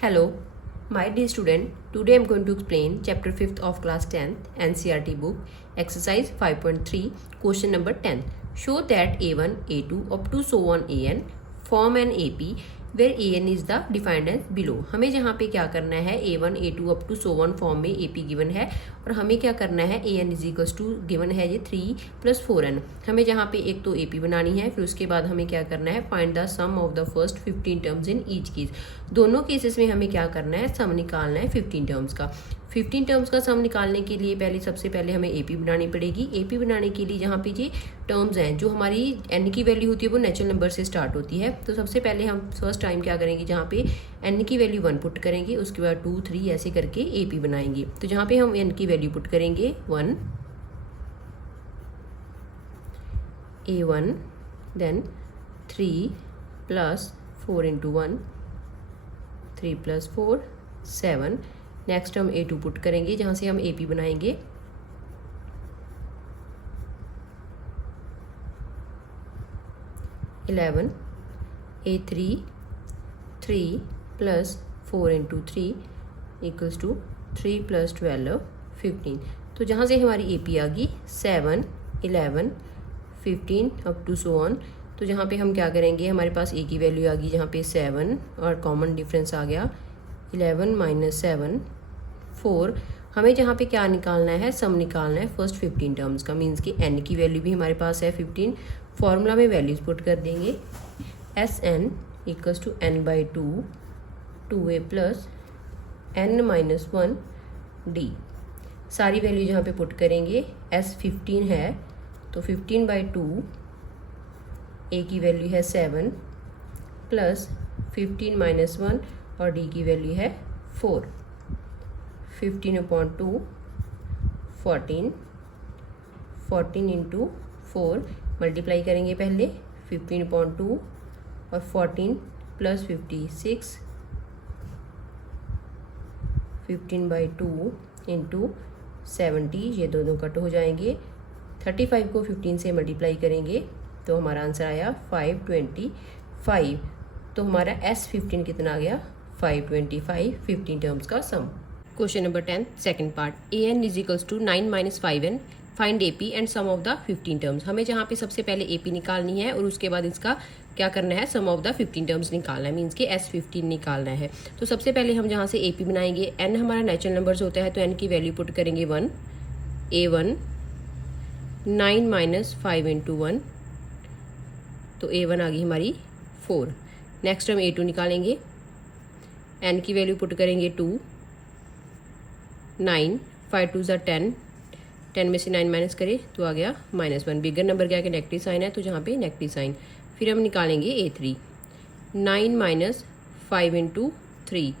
Hello, my dear student. Today I am going to explain chapter 5th of class 10th NCERT book, exercise 5.3, question number 10. Show that A1, A2 up to so on AN form an AP where AN is the defined as below. हमें जहाँ पे क्या करना है A1, A2 up to so on form में AP given है और हमें क्या करना है AN is equals to given है ये 3 + 4n. हमें जहाँ पे एक तो AP बनानी है, फिर उसके बाद हमें क्या करना है find the sum of the first 15 terms in each case. दोनों केसेस में हमें क्या करना है सम निकालना है 15 टर्म्स का. 15 टर्म्स का सम निकालने के लिए सबसे पहले हमें एपी बनानी पड़ेगी. एपी बनाने के लिए जहाँ पे ये टर्म्स हैं जो हमारी एन की वैल्यू होती है वो नेचुरल नंबर से स्टार्ट होती है. तो सबसे पहले हम फर्स्ट टाइम क्या करेंगे, जहाँ पे एन की वैल्यू 1 पुट करेंगे, उसके बाद 2, 3 ऐसे करके एपी बनाएंगे. तो जहाँ पे हम एन की वैल्यू पुट करेंगे 1 A1 देन 3 + 4 × 1 3 + 4 7. नेक्स्ट हम A2 पुट करेंगे, जहाँ से हम AP बनाएंगे 11 A3 3 + 4 × 3 = 3 + 12 15. तो जहाँ से हमारी AP आ गई 7 11 15 अप टू सो ऑन. तो जहाँ पे हम क्या करेंगे, हमारे पास A की वैल्यू आ गई जहाँ पे 7 और कॉमन डिफरेंस आ गया 11 - 7 4. हमें जहाँ पे क्या निकालना है, सम निकालना है फर्स्ट 15 टर्म्स का. मीन्स कि n की वैल्यू भी हमारे पास है 15. फॉर्मूला में वैल्यूज पुट कर देंगे Sn = n/2 2a + n - 1 d. सारी वैल्यू जहाँ पे पुट करेंगे S 15 है तो 15/2 a की वैल्यू है 7 + 15 - 1 और d की वैल्यू है 4. 15/2 14 14 × 4 मल्टीप्लाई करेंगे पहले 15/2 और 14 + 56 15/2 × 70. ये दोनों कट हो जाएंगे. 35 को 15 से मल्टीप्लाई करेंगे तो हमारा आंसर आया 525. तो हमारा S15 कितना आ गया 525. 15 टर्म्स का sum. Question number 10 second part. AN = 9 - 5n find AP and sum of the 15 terms. हमें जहाँ पे सबसे पहले AP निकालनी है और उसके बाद इसका क्या करना है सम ऑफ द 15 टर्म्स निकालना है. मीन्स कि S15 निकालना है. तो सबसे पहले हम जहाँ से AP बनाएंगे, n हमारा नेचुरल नंबर्स होता है तो n की वैल्यू पुट करेंगे 1 A1 9 - 5 × 1 तो A1 आ गई हमारी 4. नेक्स्ट हम A2 निकालेंगे, n की वैल्यू पुट करेंगे 2 9 5 2 = 10 10 में से 9 माइनस करें तो आ गया -1. बिगर नंबर क्या कि नेगेटिव साइन है तो जहाँ पे नेगेटिव साइन. फिर हम निकालेंगे A3 9 - 5 × 3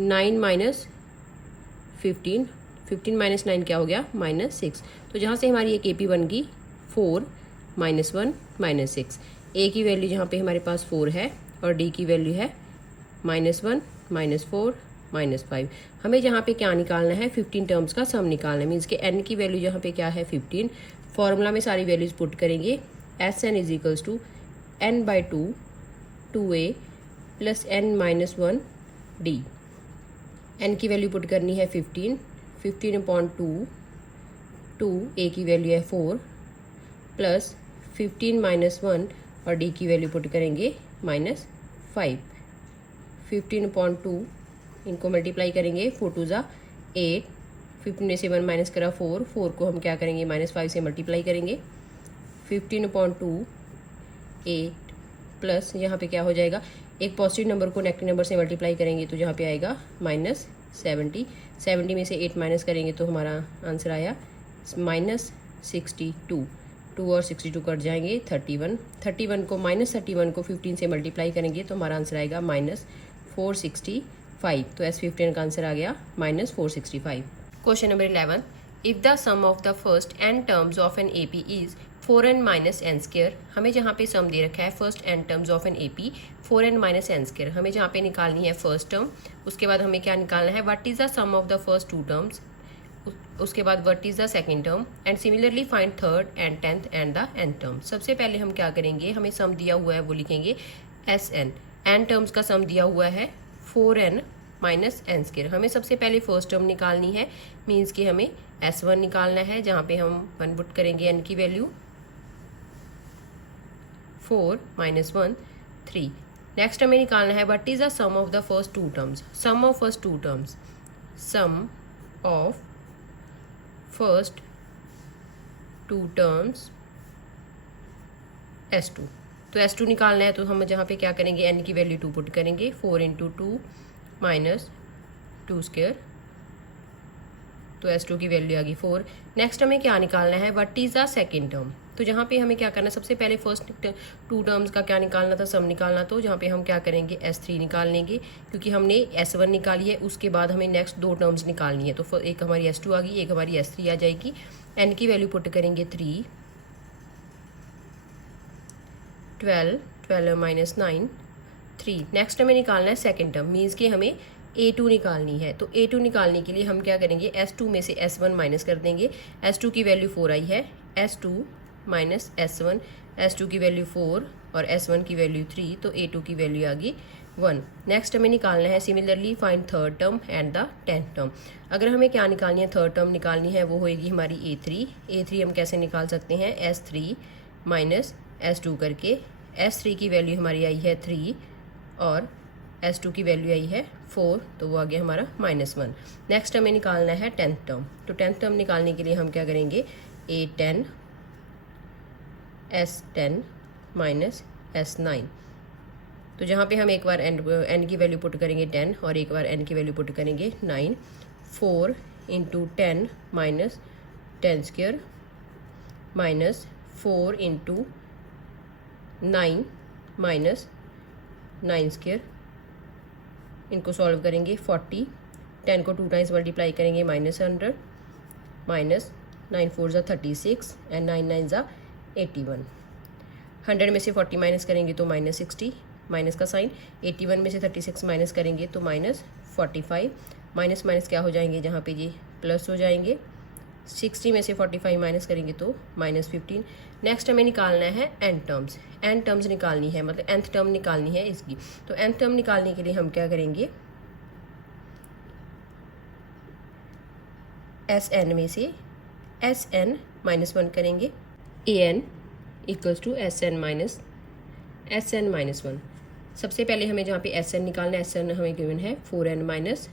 9 - 15 15 - 9 क्या हो गया -6. तो जहाँ से हमारी एक AP बन गई 4 -1 -6. A की वैल्यू जहाँ पे हमारे पास 4 है और D की वैल्यू है -1 -4 -5. हमें जहाँ पे क्या निकालना है 15 टर्म्स का सम निकालना है. मीन्स कि n की वैल्यू जहाँ पे क्या है 15. फॉर्मूला में सारी वैल्यूज पुट करेंगे. Sn = n/2 2a + n - 1 d. n की वैल्यू पुट करनी है 15 15/2 2 a की वैल्यू है 4 + 15 - 1 और d की वैल्यू पुट करेंगे -5. 15/2 इनको मल्टीप्लाई करेंगे 4 2 = 8 15 में से 1 माइनस करा 4 4 को हम क्या करेंगे -5 से मल्टीप्लाई करेंगे 15/2 8 प्लस यहाँ पे क्या हो जाएगा, एक पॉजिटिव नंबर को नेगेटिव नंबर से मल्टीप्लाई करेंगे तो जहाँ पे आएगा -70 70 में से 8 माइनस करेंगे तो हमारा आंसर आया -62 2 और 62 कट जाएंगे 31 31 को -31 को 15 से मल्टीप्लाई करेंगे तो हमारा आंसर आएगा -465. तो S15 का आंसर आ गया -465. Question number 11. If the sum of the first n terms of an AP is 4n - n². हमें जहाँ पे सम दे रखा है first n terms of an AP 4n - n². हमें जहाँ पे निकालनी है फर्स्ट टर्म, उसके बाद हमें क्या निकालना है what is the sum of the first 2 terms, उसके बाद what is the second term and similarly find third and 10th and the n term. सबसे पहले हम क्या करेंगे, हमें सम दिया हुआ है वो लिखेंगे Sn. n टर्म्स का सम दिया हुआ है 4n माइनस एन स्क्र। हमें सबसे पहले फर्स्ट टर्म निकालनी है, मीन्स कि हमें S1 निकालना है, जहाँ पे हम 1 पुट करेंगे n की वैल्यू 4 माइनस 1 3। नेक्स्ट हमें निकालना है what is the sum of the first two terms. Sum of first two terms, sum of first two terms S2। तो S2 निकालना है, तो हम जहाँ पे क्या करेंगे, n की वैल्यू 2 पुट करेंगे, 4 इंटू 2 माइनस 2 स्क्र, तो S2 की वैल्यू आ गई 4। नेक्स्ट हमें क्या निकालना है, what is the second term. तो जहाँ पे हमें क्या करना है, सबसे पहले फर्स्ट टू टर्म्स का क्या निकालना था, सम निकालना, तो जहाँ पे हम क्या करेंगे S3 निकाल लेंगे, क्योंकि हमने S1 निकाली है, उसके बाद हमें नेक्स्ट दो टर्म्स निकालनी है। तो एक हमारी S2 आ गई, एक हमारी S3 आ जाएगी। n की वैल्यू पुट करेंगे 3, 12 माइनस 9 3। नेक्स्ट हमें निकालना है सेकेंड टर्म, मीन्स कि हमें A2 निकालनी है। तो A2 निकालने के लिए हम क्या करेंगे, S2 में से S1 माइनस कर देंगे। S2 की वैल्यू 4 आई है, S2 माइनस S1, S2 की वैल्यू 4 और S1 की वैल्यू 3, तो A2 की वैल्यू आ गई 1। नेक्स्ट हमें निकालना है similarly find third term and the 10th term. अगर हमें क्या निकालनी है, थर्ड टर्म निकालनी है, वो होएगी हमारी A3। A3 हम कैसे निकाल सकते हैं, S3 माइनस S2 करके। S3 की वैल्यू हमारी आई है 3 और S2 की वैल्यू आई है 4, तो वो आ गया हमारा -1। नेक्स्ट हमें निकालना है 10th टर्म। तो 10th टर्म निकालने के लिए हम क्या करेंगे, A10 S10 माइनस S9। तो जहाँ पे हम एक बार n की वैल्यू पुट करेंगे 10 और एक बार n की वैल्यू पुट करेंगे 9। 4 into 10 minus 10 square minus 4 into 9 minus 9 square. इनको सॉल्व करेंगे 40, 10 को 2 टाइम्स मल्टीप्लाई करेंगे -100 माइनस 9 4 ज़ा 36 एंड 9 9 ज़ा 81। 100 में से 40 माइनस करेंगे तो -60, माइनस का साइन। 81 में से 36 माइनस करेंगे तो -45। माइनस माइनस क्या हो जाएंगे, जहाँ पे ये प्लस हो जाएंगे। 60 में से 45 माइनस करेंगे तो -15। नेक्स्ट हमें निकालना है n टर्म्स। n टर्म्स निकालनी है, मतलब nth टर्म निकालनी है इसकी। तो nth टर्म निकालने के लिए हम क्या करेंगे, Sn में से Sn -1 करेंगे। An equals to Sn minus 1। सबसे पहले हमें जहाँ पे Sn निकालना है, Sn हमें गिवन है 4n माइनस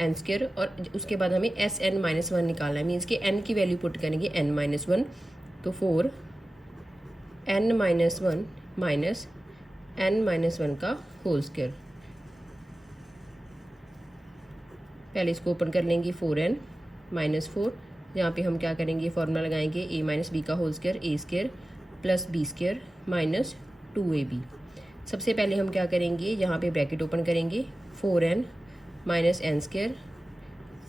n स्क्र, और उसके बाद हमें Sn -1 निकालना है, मीन्स कि n की वैल्यू पुट करेंगे n -1। तो 4 n -1 माइनस n -1 का होल स्क्र। पहले इसको ओपन कर लेंगे, 4n -4, जहाँ पे हम क्या करेंगे, फॉर्मूला लगाएंगे a माइनस बी का whole square, a square plus b square minus 2ab। सबसे पहले हम क्या करेंगे, यहाँ पे ब्रैकेट ओपन करेंगे, 4n minus n square,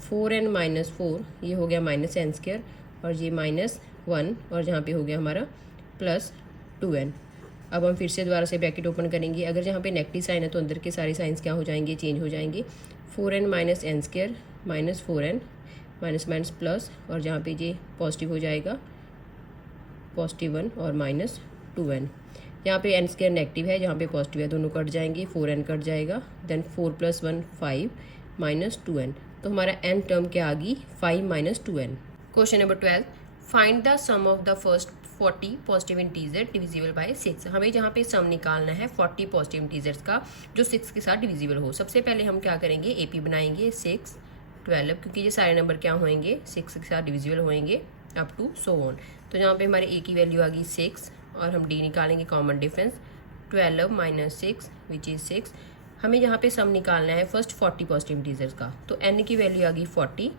4n minus 4, ये हो गया माइनस एन स्क्र, और ये -1, और जहाँ पे हो गया हमारा प्लस 2n। अब हम फिर से दोबारा से ब्रैकेट ओपन करेंगे। अगर जहाँ पे नेगेटिव साइन है तो अंदर के सारे साइंस क्या हो जाएंगे, चेंज हो जाएंगे। 4n minus n square minus 4n minus minus plus, और जहाँ पे ये पॉजिटिव हो जाएगा +1 और -2n। यहाँ पे n स्क्र नेगेटिव है, जहाँ पे पॉजिटिव है, दोनों कट जाएंगे, 4n कट जाएगा, देन 4 + 1 5 -2n। तो हमारा n टर्म क्या आ गई, 5 - 2n। Question number 12, find the sum of the first 40 positive integer divisible by 6। हमें जहाँ पे सम निकालना है 40 पॉजिटिव इंटीजर्स का जो 6 के साथ डिविजिबल हो। सबसे पहले हम क्या करेंगे, AP बनाएंगे 6 12, क्योंकि ये सारे नंबर क्या होंगे, 6 के साथ डिविजिबल होंगे अप टू सो ऑन। तो जहाँ पे हमारे A की वैल्यू आ गई 6, और हम D निकालेंगे कॉमन डिफरेंस, 12 - 6 विच इज़ 6। हमें यहाँ पे सम निकालना है फर्स्ट 40 पॉजिटिव इंटीजर्स का। तो n की वैल्यू आ गई 40,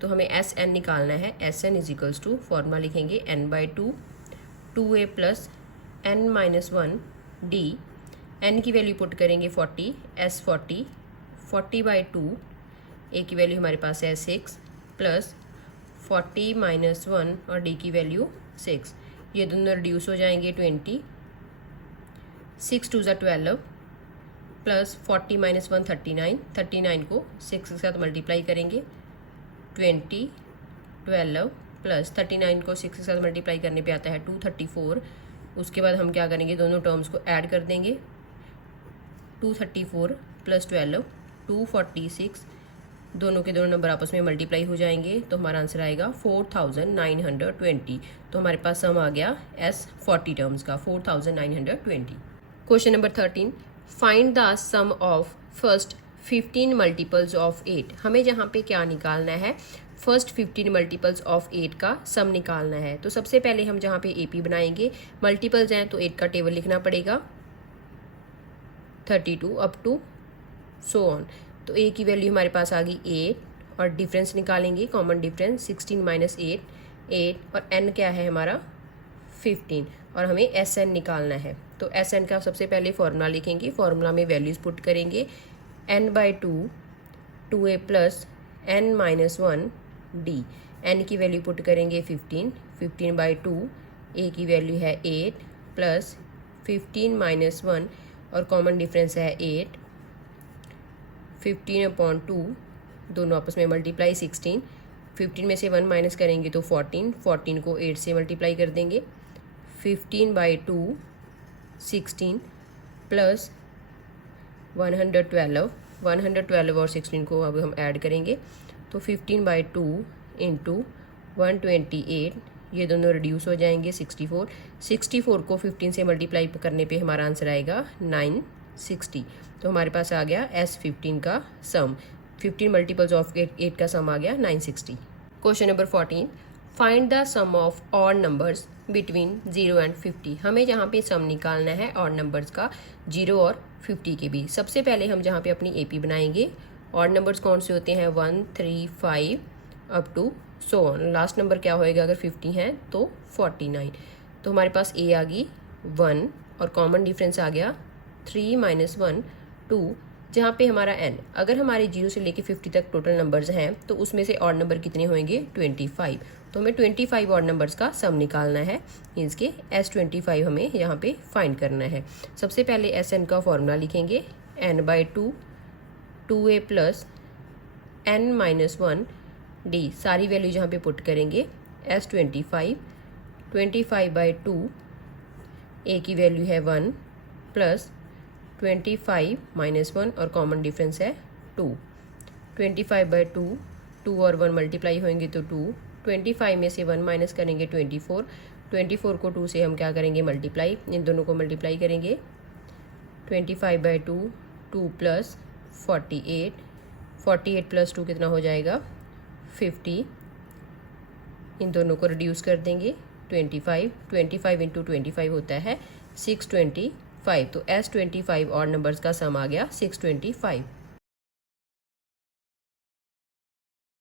तो हमें Sn निकालना है। Sn is equals to, formula लिखेंगे n/2 2a plus n - 1 d। n की वैल्यू पुट करेंगे 40, S40 40/2, a की वैल्यू हमारे पास है 6 प्लस 40 - 1 और d की वैल्यू 6। ये दोनों रिड्यूस हो जाएंगे 20, 6 2 ज़ा 12 प्लस 40 - 1 39, 39 को 6 के साथ मल्टीप्लाई करेंगे, 20 12 प्लस 39 को 6 के साथ मल्टीप्लाई करने पे आता है 234। उसके बाद हम क्या करेंगे, दोनों टर्म्स को ऐड कर देंगे, 234 + 12 246, दोनों के दोनों नंबर आपस में मल्टीप्लाई हो जाएंगे तो हमारा आंसर आएगा 4920। तो हमारे पास सम आ गया एस 40 टर्म्स का 4920। Question number 13, find the sum of first 15 multiples of 8। हमें जहाँ पे क्या निकालना है, फर्स्ट 15 मल्टीपल्स ऑफ 8 का सम निकालना है। तो सबसे पहले हम जहाँ पे एपी बनाएंगे, मल्टीपल्स हैं तो 8 का टेबल लिखना पड़ेगा 32 अप टू सो ऑन। तो ए की वैल्यू हमारे पास आ गई 8 और डिफरेंस निकालेंगे, कॉमन डिफरेंस 16 माइनस 8 और एन क्या है हमारा 15 और हमें एस एन निकालना है। तो एस एन का सबसे पहले फॉर्मूला लिखेंगे, फॉर्मूला में वैल्यूज पुट करेंगे n/2 2a plus n minus 1 d। n की वैल्यू पुट करेंगे 15/2, a की वैल्यू है 8 प्लस 15 माइनस 1 और कॉमन डिफरेंस है 8, 15/2 दोनों आपस में मल्टीप्लाई 16, 15 में से 1 माइनस करेंगे तो 14 को 8 से मल्टीप्लाई कर देंगे, 15/2 16 प्लस 112 और 16 को अब हम ऐड करेंगे तो 15/2 इंटू 128, ये दोनों रिड्यूस हो जाएंगे 64 को 15 से मल्टीप्लाई करने पे हमारा आंसर आएगा 960। तो हमारे पास आ गया S15 का सम, 15 मल्टीपल्स ऑफ 8 का सम आ गया 960। Question number 14, find the sum of odd numbers between 0 and 50। हमें जहाँ पे सम निकालना है ऑड नंबर्स का 0 और 50 के बीच। सबसे पहले हम जहाँ पे अपनी एपी बनाएंगे, ऑड नंबर्स कौन से होते हैं 1 3 5 up to so on. Last number क्या होएगा अगर 50 है तो 49। तो हमारे पास ए आ गई 1 और कॉमन डिफरेंस आ गया 3 माइनस 1 2, जहाँ पे हमारा एन, अगर हमारे 0 से लेके 50 तक टोटल नंबर्स हैं तो उसमें से ऑड नंबर कितने होंगे 25। तो हमें 25 ऑड नंबर्स का सम निकालना है, मीन्स के S25 हमें यहाँ पे फाइंड करना है। सबसे पहले एस एन का फॉर्मूला लिखेंगे n/2 2a plus n minus 1 d, सारी वैल्यू जहाँ पे पुट करेंगे S25 25/2, a की वैल्यू है 1 प्लस 25 माइनस 1 और कॉमन डिफरेंस है 2, 25/2 2 और 1 मल्टीप्लाई होंगे तो 2, 25 में से 1 माइनस करेंगे 24 को 2 से हम क्या करेंगे मल्टीप्लाई, इन दोनों को मल्टीप्लाई करेंगे 25/2 2 प्लस 48 प्लस 2 कितना हो जाएगा 50, इन दोनों को रिड्यूस कर देंगे 25 इंटू 25 होता है 625। तो S25 ऑड नंबर्स का सम आ गया 625।